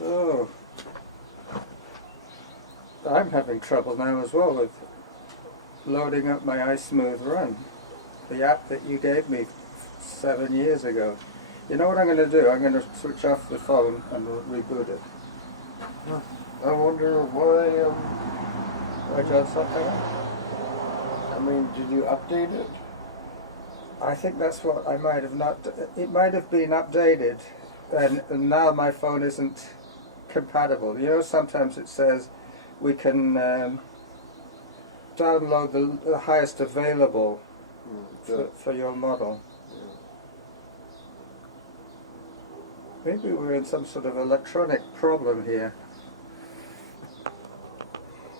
So, I'm having trouble now as well with loading up my iSmooth Run, the app that you gave me 7 years ago. You know what I'm going to do? I'm going to switch off the phone and reboot it. I wonder why, Why John stopped that? I mean, did you update it? I think that's what I might have not... It might have been updated, and now my phone isn't compatible. You know, sometimes it says we can download the highest available for your model. Maybe we're in some sort of electronic problem here.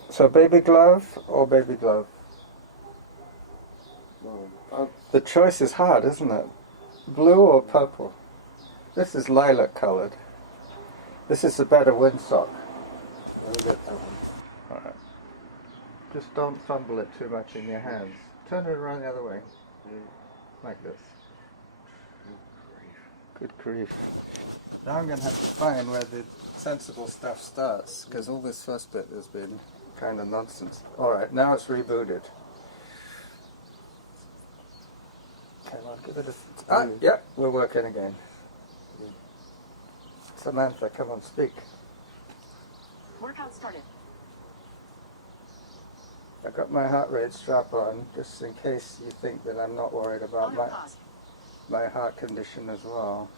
So baby glove or baby glove? The choice is hard, isn't it? Blue or purple? This is lilac coloured. This is a better windsock. Let me get that one. Alright. Just don't fumble it too much in your hands. Turn it around the other way. Like this. Good grief. Now I'm going to have to find where the sensible stuff starts, because all this first bit has been kind of nonsense. Alright, now it's rebooted. Come on, give it a... yeah, we're working again. Samantha, come on, speak. Workout started. I got my heart rate strap on, just in case you think that I'm not worried about my heart condition as well.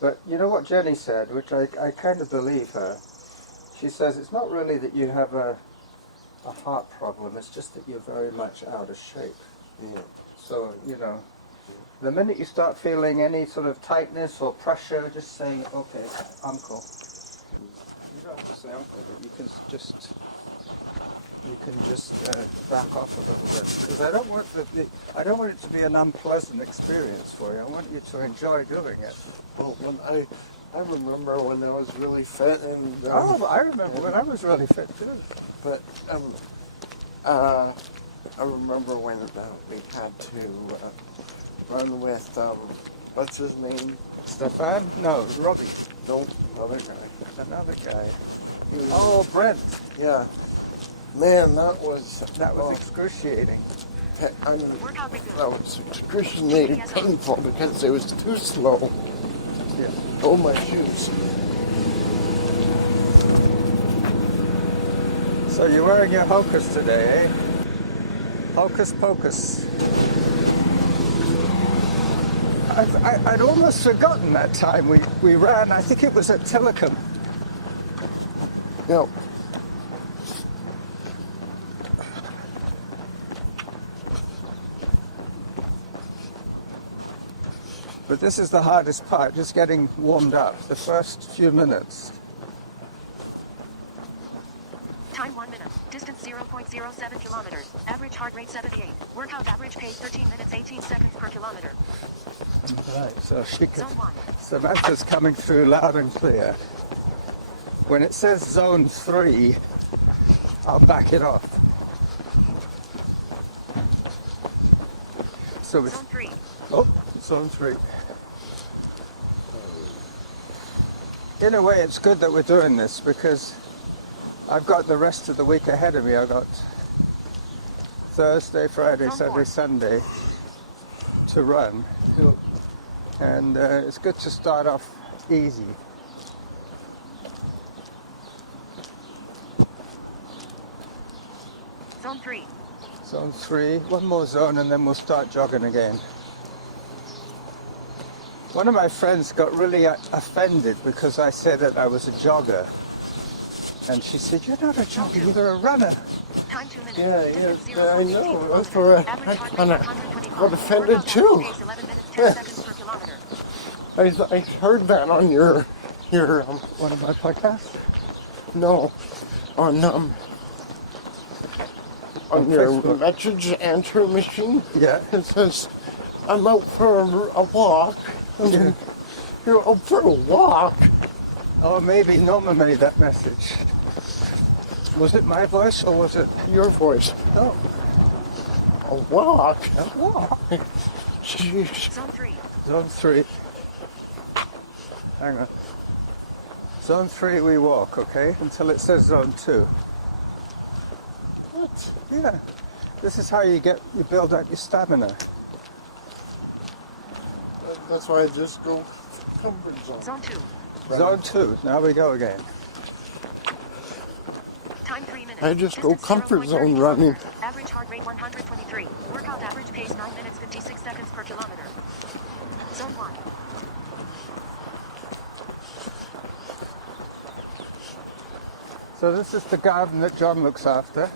But you know what Jenny said, which I kind of believe her. She says it's not really that you have a heart problem, it's just that you're very much out of shape. Yeah. So, you know, the minute you start feeling any sort of tightness or pressure, just say, okay, uncle. You don't have to say uncle, but you can just back off a little bit, because I don't want it to be an unpleasant experience for you. I want you to enjoy doing it. Well, when I remember when I was really fit and... I remember when I was really fit too. But I remember when we had to run with, what's his name? Stefan? No, Robbie. No, another guy. Oh, Brent. Yeah. Man, that was excruciating. I mean, that was excruciatingly painful because it was too slow. Yeah. Oh, my shoes. So you're wearing your hocus today, eh? Hocus pocus. I'd almost forgotten that time we ran. I think it was at Tillicum. Yep. But this is the hardest part, just getting warmed up, the first few minutes. Time 1 minute. Distance 0.07 kilometers. Average heart rate 78. Workout average pace 13 minutes 18 seconds per kilometer. Right, so Zone 1. Samantha's coming through loud and clear. When it says zone 3, I'll back it off. So it's... Zone 3. Oh, zone 3. In a way, it's good that we're doing this, because I've got the rest of the week ahead of me. I've got Thursday, Friday, Saturday, Sunday to run. And it's good to start off easy. Zone 3. Zone 3, one more zone and then we'll start jogging again. One of my friends got really offended because I said that I was a jogger. And she said, "You're not a jogger, you're a runner." Time 2 minutes. Yeah, I know. I kind of got offended too. I heard that on your One of my podcasts? no, on your Facebook. message answer machine. Yeah. It says, "I'm out for a walk." Yeah. You're out for a walk? Oh, maybe Norma made that message. Was it my voice or was it... Your voice. Oh, A walk? a walk. Sheesh. Zone 3. Zone 3. Hang on. Zone 3 we walk, okay? Until it says Zone 2. What? Yeah. This is how you build up your stamina. That's why I just go comfort zone. Zone 2. Zone 2. Now we go again. Time 3 minutes. I just go Distance comfort 0.30 zone running. kilometers. Average heart rate 123. Workout average pace 9 minutes 56 seconds per kilometer. Zone 1. So this is the garden that John looks after.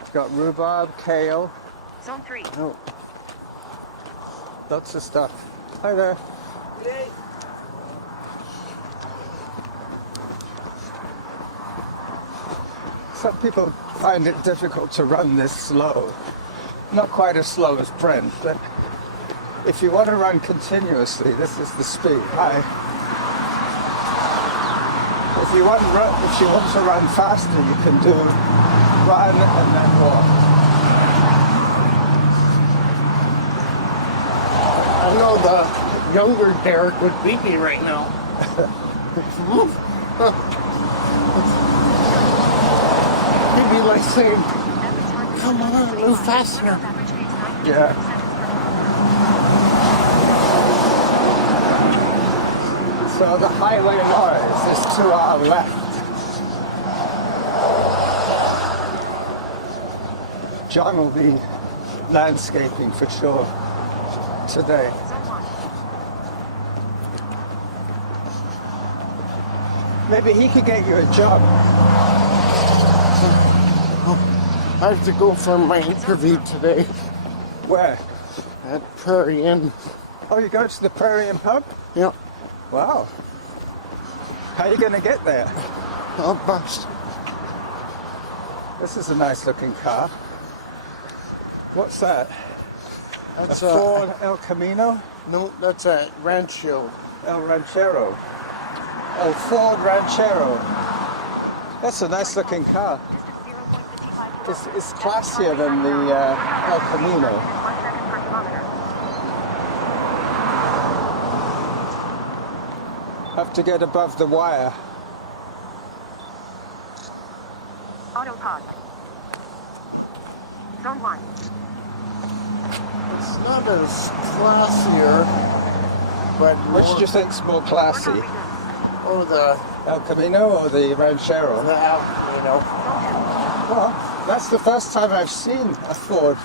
It's got rhubarb, kale, Zone 3. No. lots of stuff. Hi there. Some people find it difficult to run this slow. Not quite as slow as Brent, but if you want to run continuously, this is the speed. Hi. If you want to run faster, you can do run and then walk. I know the younger Derek would beat me right now. He'd be like saying, come on, move faster. Yeah. So the highway noise is to our left. John will be landscaping for sure today. Maybe he could get you a job. I have to go for my interview today Where? at Prairie Inn. Oh, you go to the Prairie Inn pub? Yeah, Wow. How are you going to get there? I'll bust. This is a nice looking car. What's that? That's a Ford El Camino? No, that's a Ranchero. El Ranchero. El Ford Ranchero. That's a nice looking car. It's classier than the El Camino. Have to get above the wire. Autopod. Zone 1. It's not as classier, but Which do you think's more classy? or the El Camino or the Ranchero? Camino. Well, that's the first time I've seen a Ford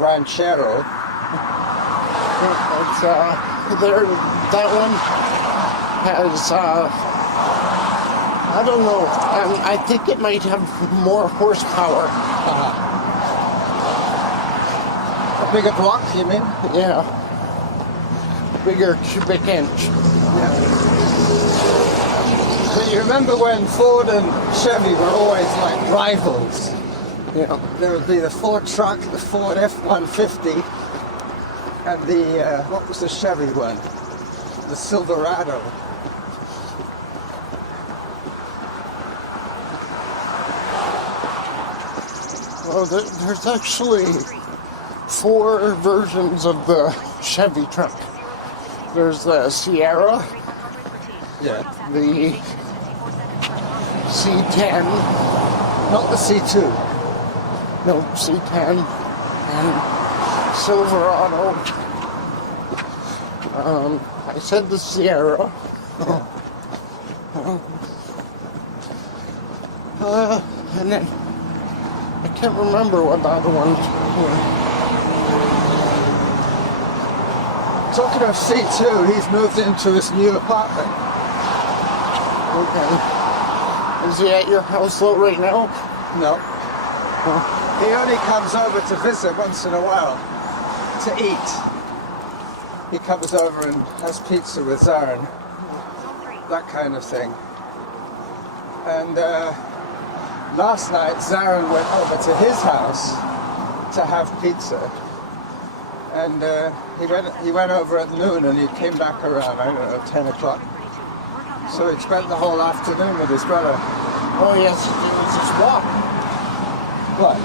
Ranchero. It's that one has I don't know. I think it might have more horsepower. A bigger block, you mean? Yeah, bigger cubic inch. But you remember when Ford and Chevy were always like rivals? Yeah. There would be the Ford truck, the Ford F-150, and the, what was the Chevy one? The Silverado. Well, there's actually 4 versions of the Chevy truck. There's the Sierra, Yeah. the C10, Not the C2. no, C10, and Silverado. I said the Sierra. And then I can't remember what the other ones were. Talking of C2, he's moved into this new apartment. Okay. Is he at your house though right now? No. He only comes over to visit once in a while to eat. He comes over and has pizza with Zarin, that kind of thing. And last night Zarin went over to his house to have pizza. And he went over at noon and he came back around, I don't know, 10 o'clock. So he spent the whole afternoon with his brother. Oh yes, he just walk. What?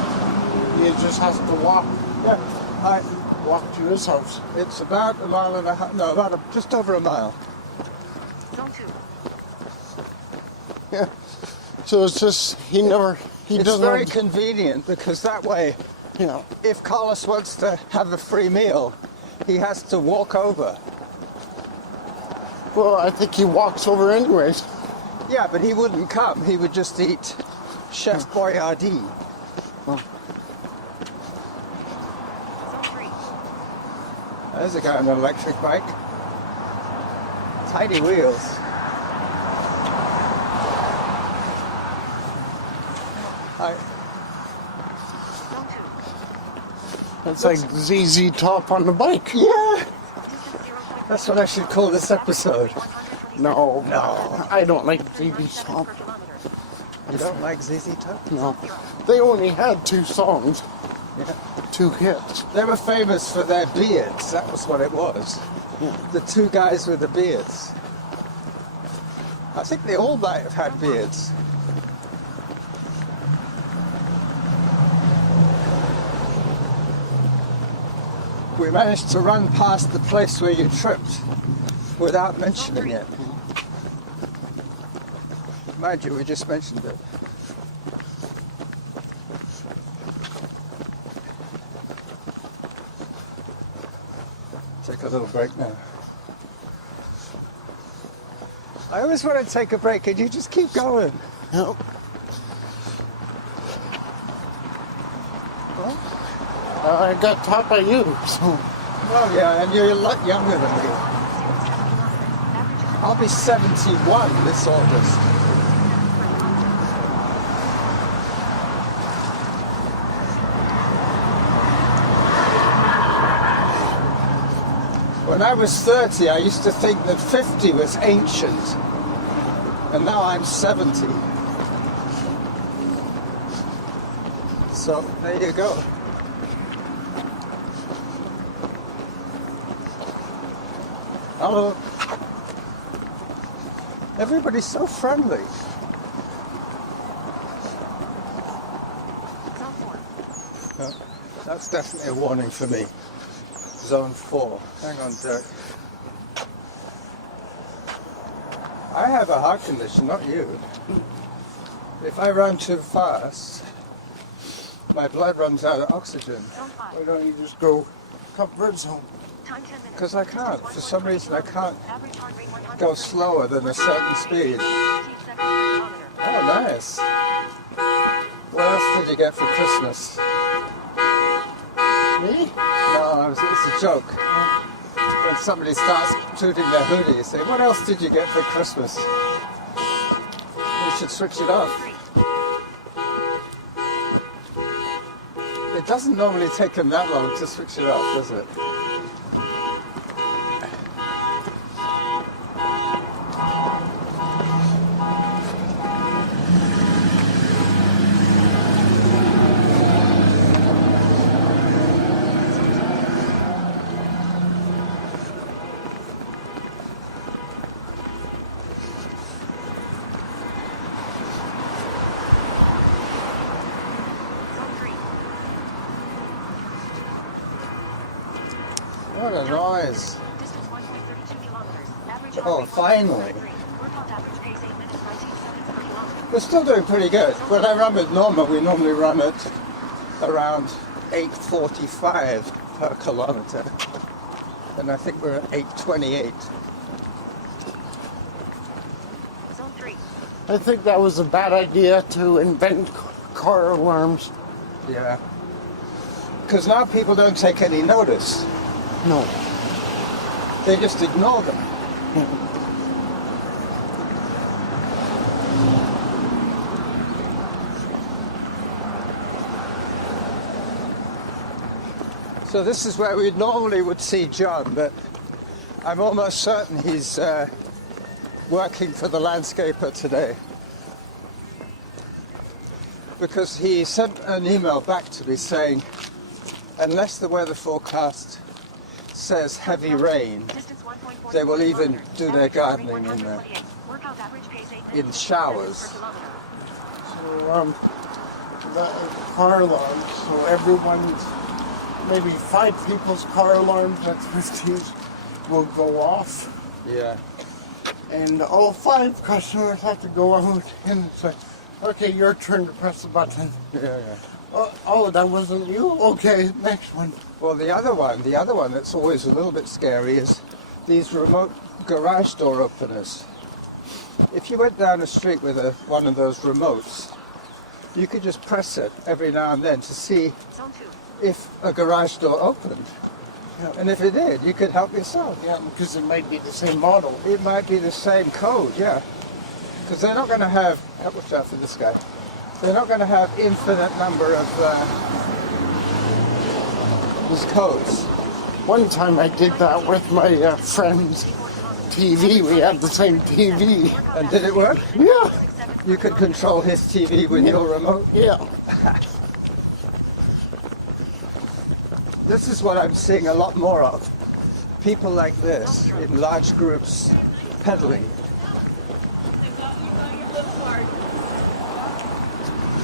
He just has to walk Walk to his house. It's about a mile and a half, no, just over a mile. Zone 2. Yeah. So it's just, he It's doesn't very have, convenient because that way, you know. if Carlos wants to have a free meal, he has to walk over. Well, I think he walks over anyways. Yeah, but he wouldn't come. He would just eat Chef Boyardee. Oh. There's a guy on an electric bike. Tiny wheels. It's like ZZ Top on the bike. Yeah! That's what I should call this episode. No, I don't like ZZ Top. You don't like ZZ Top? No. They only had 2 songs. Yeah. 2 hits. They were famous for their beards. That was what it was. Yeah. The 2 guys with the beards. I think they all might have had beards. We managed to run past the place where you tripped without mentioning it. Mind you, we just mentioned it. Take a little break now. I always want to take a break and you just keep going. Nope. Well, I got taught by you, so. well, yeah, and you're a lot younger than me. I'll be 71 this August. When I was 30, I used to think that 50 was ancient, and now I'm 70. So, there you go. Hello. Everybody's so friendly. Oh, that's definitely a warning for me. Zone 4. Hang on, Derek. I have a heart condition, not you. If I run too fast, my blood runs out of oxygen. Why don't you just go comfort zone? Because I can't. For some reason, I can't go slower than a certain speed. Oh, nice. What else did you get for Christmas? Me? No, it's a joke. When somebody starts tooting their hootie, you say, what else did you get for Christmas? You should switch it off. It doesn't normally take them that long to switch it off, does it? What a noise. Oh, finally. We're still doing pretty good. When I run with Norma, we normally run at around 8:45 per kilometer. And I think we're at 8:28. I think that was a bad idea to invent car alarms. Yeah. Because now people don't take any notice. No. They just ignore them. So this is where we normally would see John, but I'm almost certain he's working for the landscaper today. Because he sent an email back to me saying, unless the weather forecast says heavy rain, they will even do their gardening in showers. So, the car alarms, so everyone's, maybe 5 people's car alarms at 15 will go off. Yeah. And all 5 customers have to go out and say, okay, your turn to press the button. Yeah. Oh, that wasn't you? Okay, next one. Well, the other one that's always a little bit scary is these remote garage door openers. If you went down the street with one of those remotes, you could just press it every now and then to see Zone 2. if a garage door opened. Yeah. And if it did, you could help yourself. Yeah, because it might be the same model. It might be the same code, yeah. Because they're not going to have, watch out for this guy, they're not going to have infinite number of these codes. One time I did that with my friend's TV. We had the same TV. And did it work? Yeah. You could control his TV with your remote? Yeah. This is what I'm seeing a lot more of. People like this in large groups pedaling.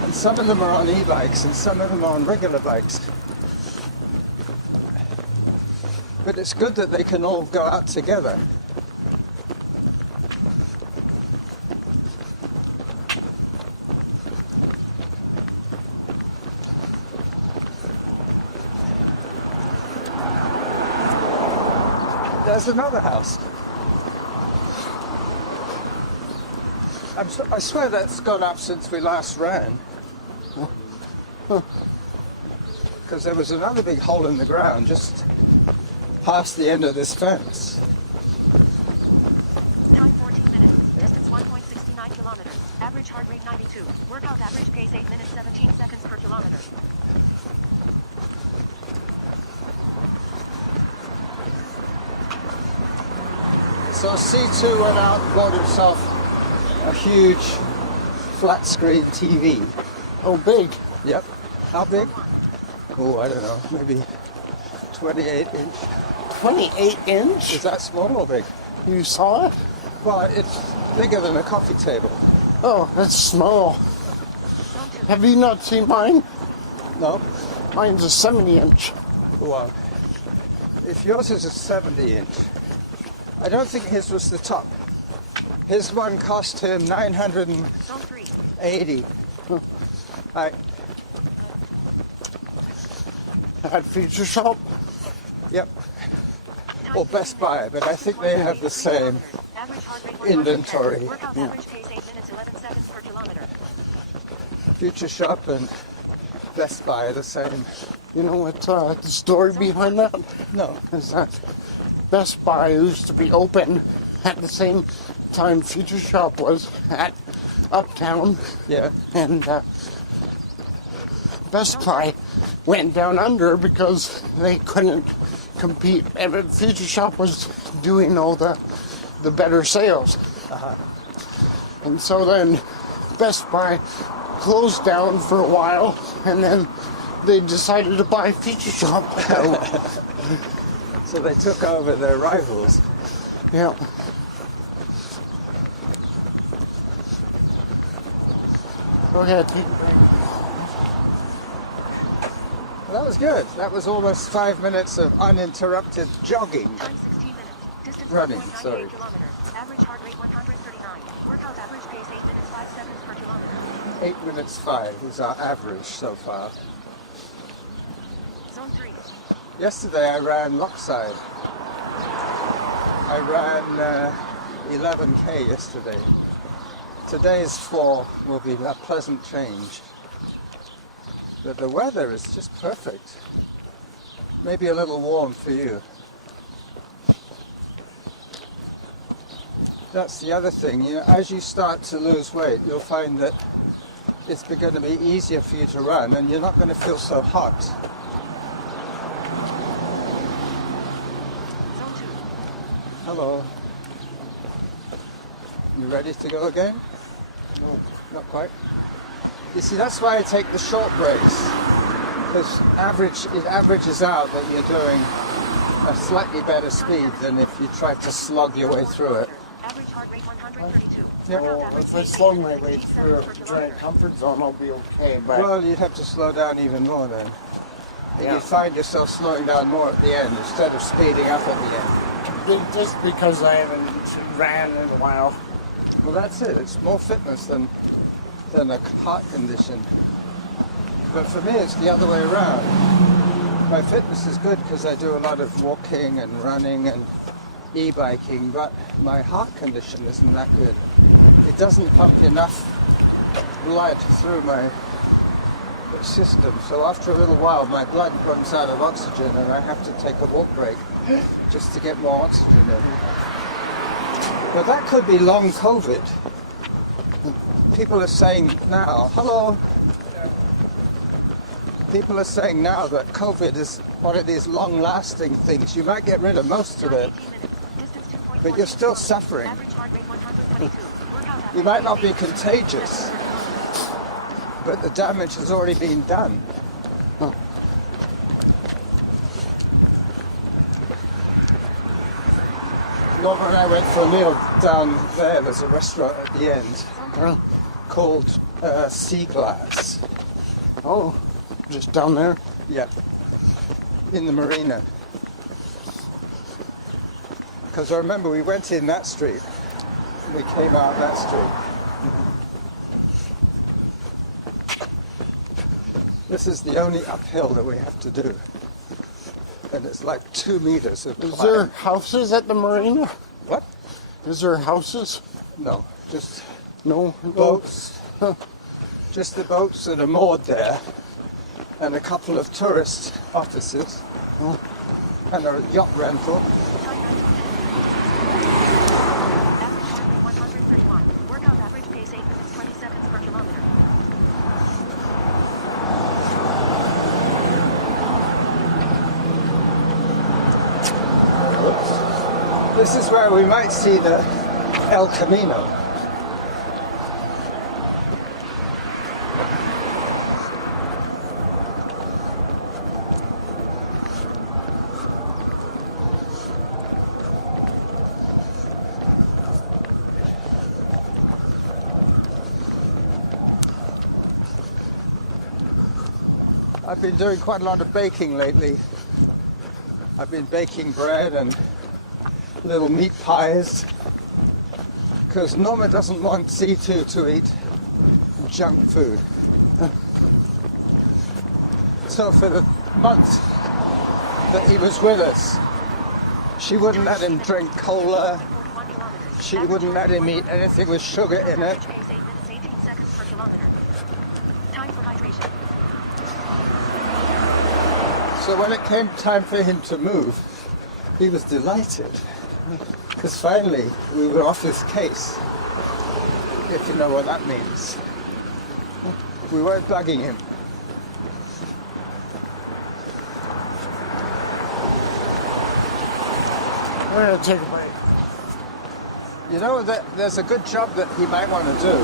And some of them are on e-bikes and some of them are on regular bikes. But it's good that they can all go out together. There's another house. I swear that's gone up since we last ran. Because there was another big hole in the ground just past the end of this fence. Time 14 minutes. Distance 1.69 kilometers. Average heart rate 92. Workout average pace 8 minutes 17 seconds per kilometer. So C2 went out and bought himself a huge flat screen TV. Oh, big. Yep. How big? Oh, I don't know. Maybe 28 inch. 28 inch? Is that small or big? You saw it? Well, it's bigger than a coffee table. Oh, that's small. Zone 2. Have you not seen mine? No? Mine's a 70 inch. Well, if yours is a 70 inch, I don't think his was the top. His one cost him 980. Zone 3. Right. At Future Shop? Yep. Or Best Buy, but I think they have the same Average heart rate 110. inventory. Workout average pace 8 minutes 11 seconds per kilometer. Future Shop and Best Buy are the same. You know what the story behind that? No. Is that Best Buy used to be open at the same time Future Shop was at Uptown, Yeah. and Best Buy went down under because they couldn't compete. And Future Shop was doing all the better sales. And so then Best Buy closed down for a while, and then they decided to buy Future Shop. So they took over their rivals. Yeah. Go ahead, take a break. Well, that was good. That was almost 5 minutes of uninterrupted jogging. Time 16 minutes. Distance Running, 1.98 sorry. kilometers. Average heart rate 139. Workout average pace 8 minutes 5 seconds per kilometer. 8 minutes 5 is our average so far. Zone 3. Yesterday I ran Lockside. I ran 11k yesterday. Today's 4 will be a pleasant change. But the weather is just perfect. Maybe a little warm for you. That's the other thing, you know, as you start to lose weight, you'll find that it's going to be easier for you to run and you're not going to feel so hot. Zone 2. Hello. You ready to go again? No, not quite. You see, that's why I take the short breaks. Because it averages out that you're doing a slightly better speed than if you try to slog your way through it. Average heart rate 132. Yep. Well, if I slow my way through a giant comfort zone, I'll be okay. But Well, you'd have to slow down even more then. And Yeah. you'd find yourself slowing down more at the end instead of speeding up at the end. just because I haven't ran in a while. Well, that's it. It's more fitness than a heart condition. But for me, it's the other way around. My fitness is good because I do a lot of walking and running and e-biking, but my heart condition isn't that good. It doesn't pump enough blood through my system. So after a little while, my blood runs out of oxygen and I have to take a walk break just to get more oxygen in. But that could be long COVID. People are saying now, hello. People are saying now that COVID is one of these long-lasting things. You might get rid of most of it, but you're still suffering. You might not be contagious, but the damage has already been done. Norma and I went for a meal down there. There's a restaurant at the end called Sea Glass. Oh, just down there? Yeah, in the marina. Because I remember we went in that street, and we came out that street. This is the only uphill that we have to do. And it's like 2 meters of climb. Is there houses at the marina? What? Is there houses? No, just No. boats. Just the boats that are moored there. And a couple of tourist offices. And a yacht rental. Workout average pace 8 minutes 20 seconds per kilometer. This is where we might see the El Camino. I've been doing quite a lot of baking lately. I've been baking bread and little meat pies because Norma doesn't want C2 to eat junk food. So for the month that he was with us, she wouldn't let him drink cola, she wouldn't let him eat anything with sugar in it. So when it came time for him to move, he was delighted. Because finally we were off his case, if you know what that means. We weren't bugging him. We're going to take a break. You know, there's a good job that he might want to do.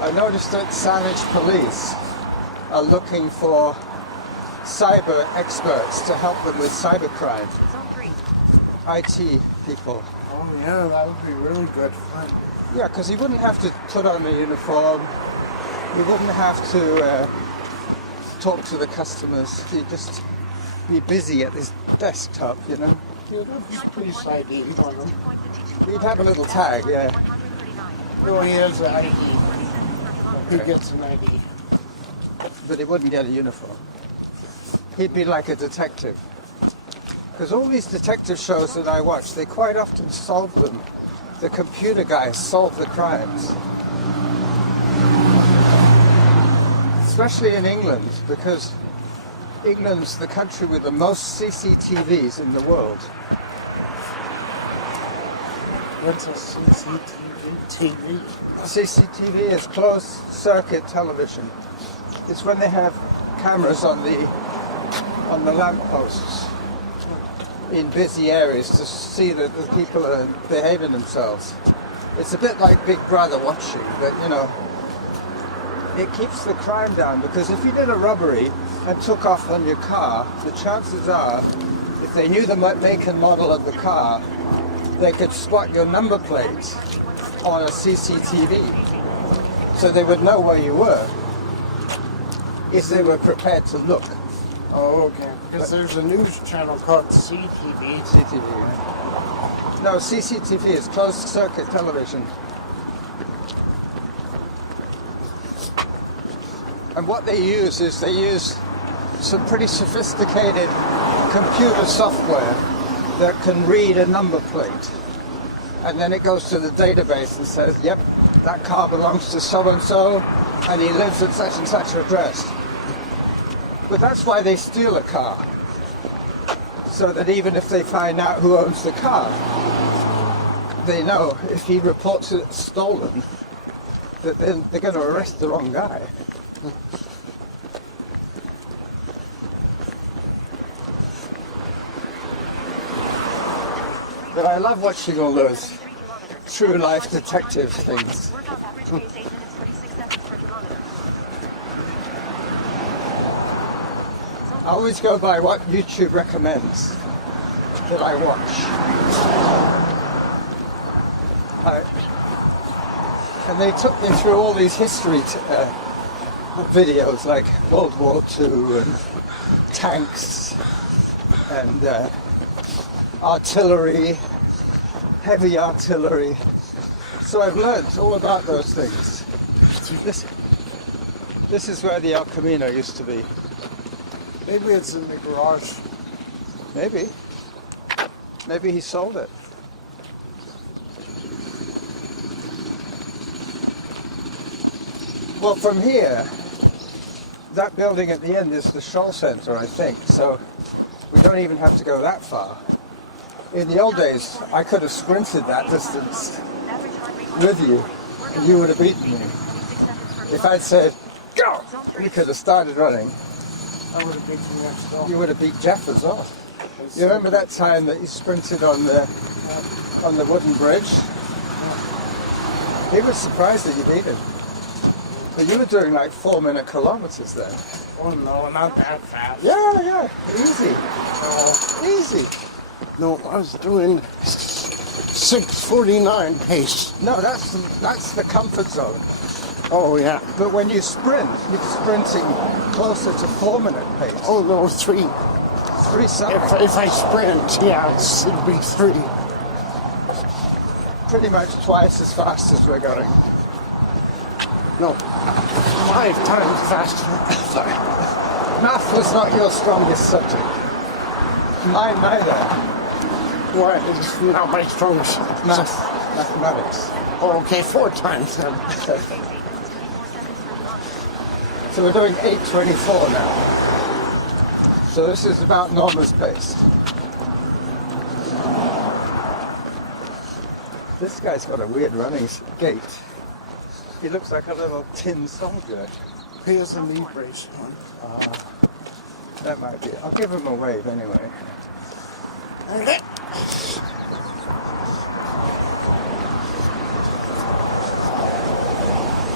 I noticed that Saanich police are looking for cyber experts to help them with cybercrime. IT people. Oh yeah, that would be really good fun. Yeah, because he wouldn't have to put on a uniform. He wouldn't have to talk to the customers. He'd just be busy at his desktop, you know. Yeah, that'd be pretty ID on him. He'd have a little tag, yeah. No, he has an ID. He gets an ID. But he wouldn't get a uniform. He'd be like a detective. Because all these detective shows that I watch, they quite often solve them. The computer guys solve the crimes. Especially in England, because England's the country with the most CCTVs in the world. What's a CCTV? CCTV is closed circuit television. It's when they have cameras on the lampposts in busy areas to see that the people are behaving themselves. It's a bit like Big Brother watching, but you know, it keeps the crime down, because if you did a robbery and took off on your car, the chances are, if they knew the make and model of the car, they could spot your number plate on a CCTV, so they would know where you were if they were prepared to look. Oh, okay. Because there's a news channel called CTV. CCTV. No, CCTV is closed circuit television. And what they use is they use some pretty sophisticated computer software that can read a number plate. And then it goes to the database and says, yep, that car belongs to so-and-so, and he lives at such and such address. But that's why they steal a car. So that even if they find out who owns the car, they know if he reports it stolen, that they're going to arrest the wrong guy. But I love watching all those true life detective things. Workout average pace 8 minutes 46 seconds per kilometer. I always go by what YouTube recommends that I watch. And they took me through all these history videos like World War II and tanks and artillery, heavy artillery. So I've learned all about those things. This is where the El Camino used to be. Maybe it's in the garage. Maybe. Maybe he sold it. Well, from here, that building at the end is the Shoal Center, I think. So we don't even have to go that far. In the old days, I could have sprinted that distance with you, and you would have beaten me. If I'd said, go, we could have started running. I would have beaten you next door. You would have beat Jeff as well. You remember that time that you sprinted on the wooden bridge? He was surprised that you beat him. But you were doing like 4-minute kilometers then. Oh no, not that fast. Yeah, easy. Easy. No, I was doing 6:49 pace. No, that's the comfort zone. Oh yeah. But when you sprint, you're sprinting closer to 4-minute pace. Oh no, 3. 3 something. If I sprint, yeah, it'd be 3. Pretty much twice as fast as we're going. No, 5 times faster. Sorry. Math was not your strongest subject. Mine neither. What? It's not my strongest. Mathematics. Oh, okay, 4 times then. So we're doing 8:24 now. So this is about Norma's pace. This guy's got a weird running gait. He looks like a little tin soldier. Here's a knee brace one. That might be it. I'll give him a wave anyway. Okay.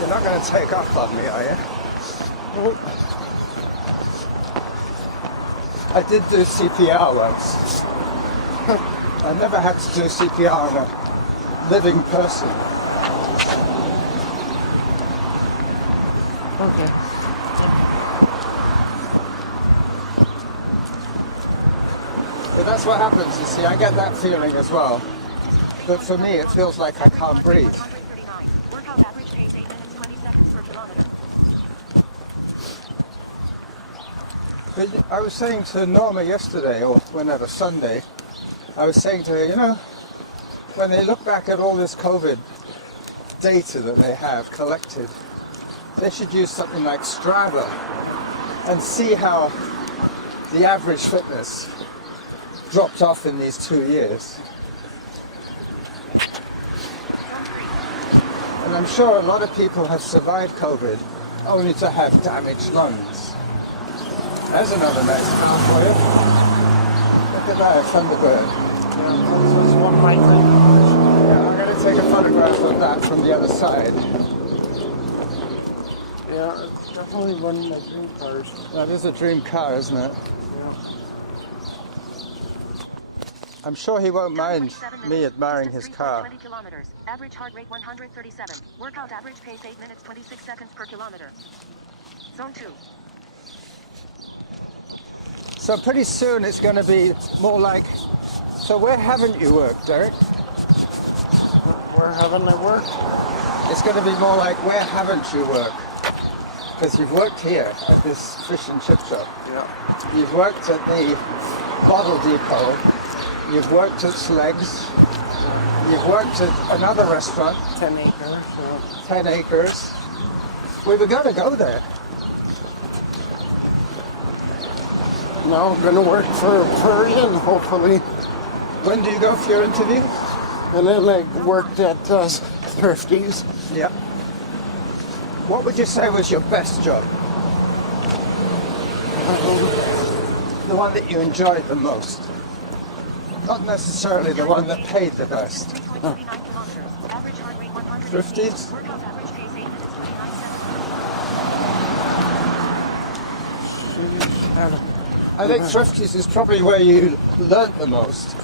You're not going to take off on me, are you? Nope. I did do CPR once. I never had to do CPR on a living person. Okay. But that's what happens, you see. I get that feeling as well. But for me, it feels like I can't breathe. Workout average pace 8 minutes 20 seconds per kilometer. But I was saying to Norma yesterday, or whenever, Sunday, I was saying to her, you know, when they look back at all this COVID data that they have collected, they should use something like Strava and see how the average fitness dropped off in these 2 years. And I'm sure a lot of people have survived COVID only to have damaged lungs. There's another nice car for you. Look at that, a Thunderbird. This was one of my dreams. Yeah, I'm going to take a photograph of that from the other side. Yeah, it's definitely one of my dream cars. That is a dream car, isn't it? Yeah. I'm sure he won't mind me admiring his car. 20 kilometers. Average heart rate 137. Workout average pace 8 minutes 26 seconds per kilometer. Zone 2. So pretty soon it's going to be more like, so where haven't you worked, Derek? Where haven't I worked? It's going to be more like, where haven't you worked? Because you've worked here at this fish and chip shop. Yeah. You've worked at the bottle depot. You've worked at Slegs. You've worked at another restaurant. 10 acres. Yeah. 10 acres. We were going to go there. Now I'm going to work for Inn, hopefully. When do you go for your interview? And then I worked at Thrifty's. Yeah. What would you say was your best job? The one that you enjoyed the most? Not necessarily the one that paid the best. 3.39 kilometers. Average heart rate 100. Thrifty's? Workout average pace 8 minutes 29 seconds. I think Thrifty's is probably where you learnt the most.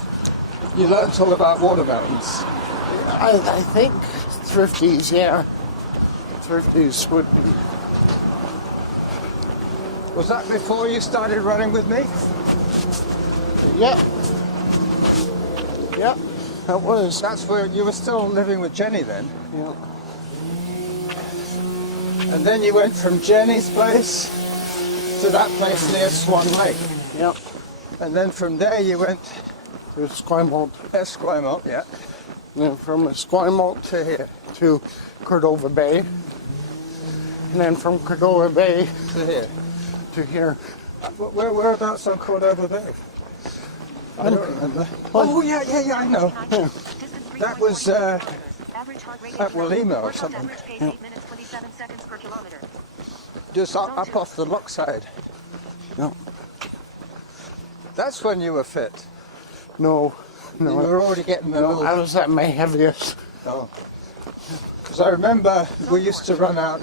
You learnt all about watermelons. I think Thrifty's, yeah. Thrifty's would be. Was that before you started running with me? Yeah. Yeah, that was. That's where you were still living with Jenny then. Yeah. And then you went from Jenny's place to that place near Swan Lake. Yeah. And then from there you went To Esquimalt. Esquimalt, yeah, Then from Esquimalt to here, to Cordova Bay. And then from Cordova Bay to here. to here. Whereabouts on Cordova Bay? I don't remember. Oh, yeah, I know. That was at Walima or something. Average pace 8 minutes 27 seconds per kilometer. Just up off the lock side. No. That's when you were fit. No. You No. were already getting a little... I was at my heaviest. Oh. Because I remember we used to run out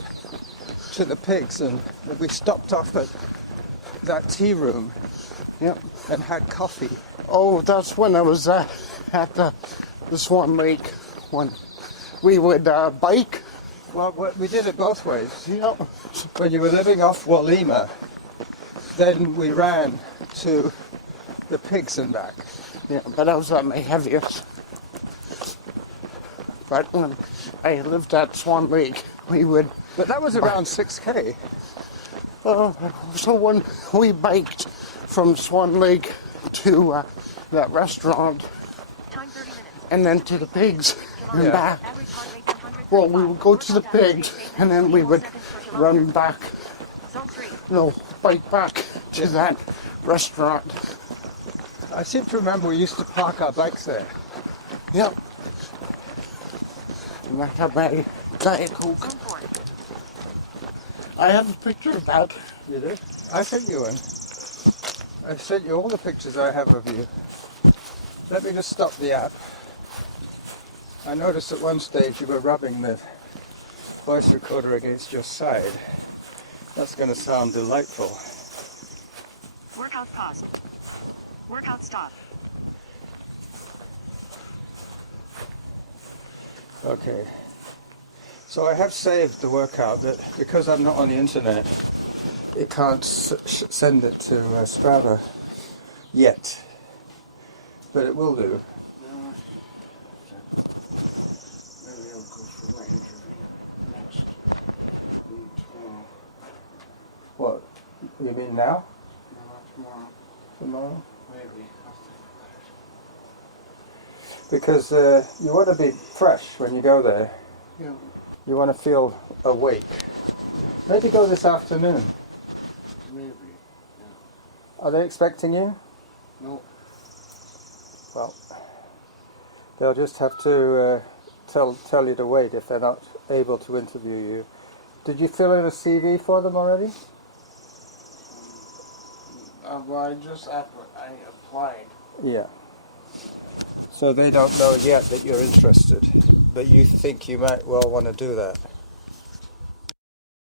to the pigs and we stopped off at that tea room Yep. and had coffee. Oh, that's when I was at the Swan Lake one. We would bike. Well, we did it both ways. Yep. When you were living off Walima, then we ran to the pigs and back. Yeah, but I was at my heaviest. But when I lived at Swan Lake, we would. But that was around 6K. So when we biked from Swan Lake to that restaurant, Time 30 minutes. and then to the pigs and Yeah. back. Average heart rate 100. Well, we would go to the pigs, and then we would run back. Zone 3. No, bike back to that restaurant. I seem to remember we used to park our bikes there. Yep. And I had my Diet Coke. Zone 4. I have a picture of that. You did? I sent you one. I sent you all the pictures I have of you. Let me just stop the app. I noticed at one stage you were rubbing the voice recorder against your side. That's going to sound delightful. Workout pause. Workout stop. Okay. So I have saved the workout, but because I'm not on the internet, it can't send it to Strava yet. But it will do. Maybe I'll go for my interview next tomorrow. What? You mean now? No, not tomorrow. Tomorrow? Maybe. I'll think Because you want to be fresh when you go there. about it. Yeah. You want to feel awake. Maybe go this afternoon. Maybe. Are they expecting you? No. Well, they'll just have to tell you to wait if they're not able to interview you. Did you fill in a CV for them already? Well, I just I applied. Yeah. So they don't know yet that you're interested, but you think you might well want to do that.